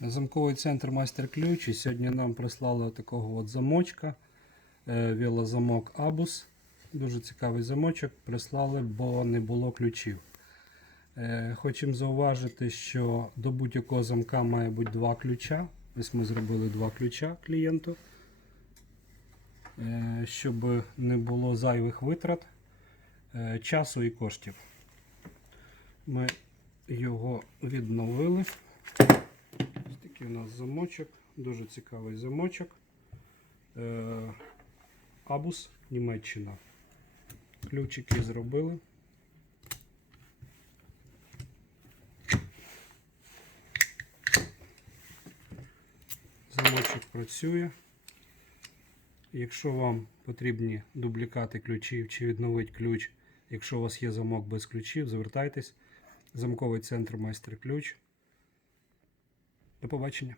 Замковий центр майстер ключ. І сьогодні нам прислали такого от замочка. е, Велозамок Абус. Дуже цікавий замочок. Прислали, бо не було ключів. Е, Хочемо зауважити, що до будь-якого замка має бути два ключа. Ось ми зробили два ключа клієнту. Е, Щоб не було зайвих витрат, часу і коштів. Ми його відновили. Такий у нас замочок, дуже цікавий замочок. Е, Абус, Німеччина. Ключики зробили. Замочок працює. Якщо вам потрібні дублікати ключів чи відновити ключ, якщо у вас є замок без ключів, звертайтесь. Замковий центр майстер ключ. До побачення.